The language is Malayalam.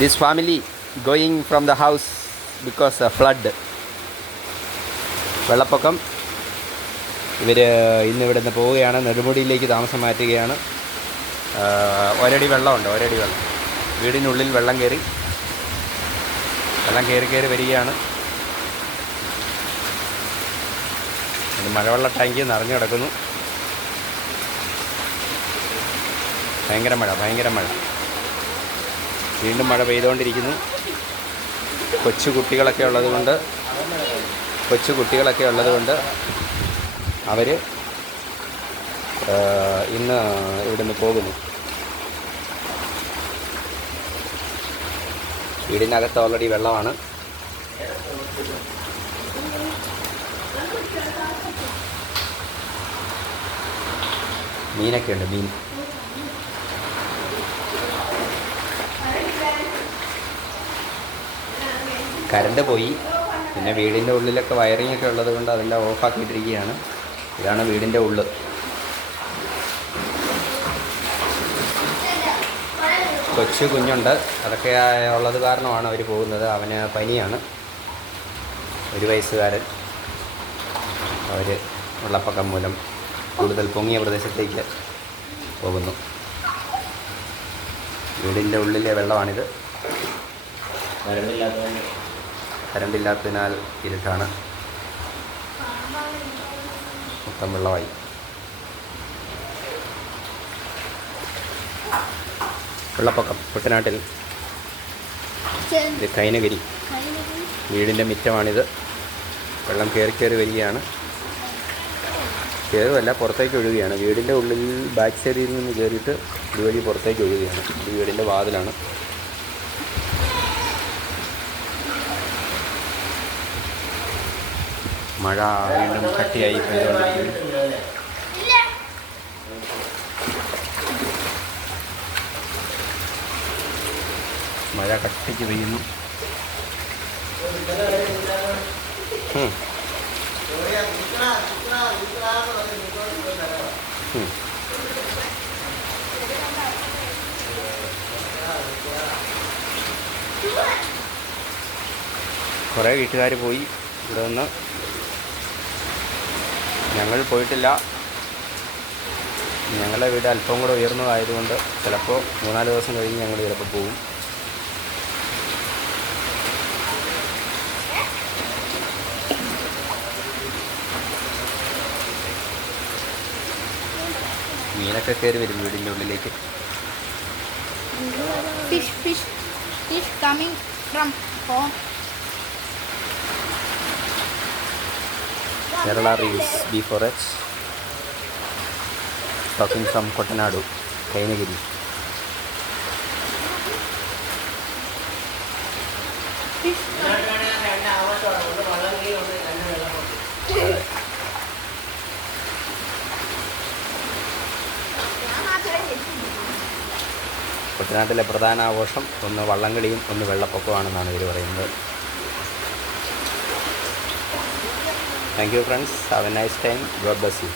This family going from the house because of flood. വെള്ളപ്പൊക്കം. ഇവർ ഇന്ന് ഇവിടെ നിന്ന് പോവുകയാണ്. നെടുമുടിയിലേക്ക് താമസം മാറ്റുകയാണ്. ഒരടി വെള്ളമുണ്ട്, ഒരടി വെള്ളം. വീടിനുള്ളിൽ വെള്ളം കയറി വരികയാണ്. ഇത് മഴവെള്ള ടാങ്ക് നിറഞ്ഞു കിടക്കുന്നു. ഭയങ്കര മഴ. വീണ്ടും മഴ പെയ്തുകൊണ്ടിരിക്കുന്നു. കൊച്ചു കുട്ടികളൊക്കെ ഉള്ളതുകൊണ്ട് അവർ ഇന്ന് ഇവിടുന്ന് പോകുന്നു. വീടിനകത്ത് ഓൾറെഡി വെള്ളമാണ്. മീനൊക്കെ ഉണ്ട്, മീൻ. കറണ്ട് പോയി. പിന്നെ വീടിൻ്റെ ഉള്ളിലൊക്കെ വയറിംഗ് ഒക്കെ ഉള്ളത് കൊണ്ട് അതെല്ലാം ഓഫാക്കിയിട്ടിരിക്കുകയാണ്. ഇതാണ് വീടിൻ്റെ ഉള്ള്. കൊച്ചു കുഞ്ഞുണ്ട്. അതൊക്കെ ഉള്ളത് കാരണമാണ് അവർ പോകുന്നത്. അവന് പനിയാണ്. 1 വയസ്സുകാരൻ. അവർ വെള്ളപ്പൊക്കം മൂലം കൂടുതൽ പൊങ്ങിയ പ്രദേശത്തേക്ക് പോകുന്നു. വീടിൻ്റെ ഉള്ളിലെ വെള്ളമാണിത്. കരണ്ടില്ലാത്തതിനാൽ ഇരുട്ടാണ്. മൊത്തം വെള്ളമായി. വെള്ളപ്പൊക്കം കുട്ടനാട്ടിൽ. ഇത് കൈനഗിരി. വീടിൻ്റെ മുറ്റമാണിത്. വെള്ളം കയറി വരികയാണ്. കയറുമല്ല, പുറത്തേക്ക് ഒഴുകുകയാണ്. വീടിൻ്റെ ഉള്ളിൽ ബാക്ക് സൈഡിൽ നിന്ന് കയറിയിട്ട് ഇതുവഴി പുറത്തേക്ക് ഒഴുകുകയാണ്. ഇത് വീടിൻ്റെ വാതിലാണ്. മഴ വീണ്ടും കട്ടിയായി പെയ്തുകൊണ്ടിരിക്കുന്നു. മഴ കട്ടിക്ക് പെയ്യുന്നു. കുറേ വീട്ടുകാർ പോയി ഇവിടെ നിന്ന്. ഞങ്ങൾ പോയിട്ടില്ല. ഞങ്ങളുടെ വീട് അല്പം കൂടെ ഉയർന്നതായതുകൊണ്ട് ചിലപ്പോൾ 3-4 ദിവസം കഴിഞ്ഞ് ഞങ്ങൾ ചിലപ്പോൾ പോകും. മീനൊക്കെ കയറി വരും വീടിൻ്റെ ഉള്ളിലേക്ക്. Fish coming from home. Kerala Reels B4H talking from Kottanadu, Kainagiri. കുട്ടനാട്ടിലെ പ്രധാന ആഘോഷം ഒന്ന് വള്ളംകളിയും ഒന്ന് വെള്ളപ്പൊക്കമാണെന്നാണ് ഇവർ പറയുന്നത്. Thank you friends. Have a nice time. God bless you.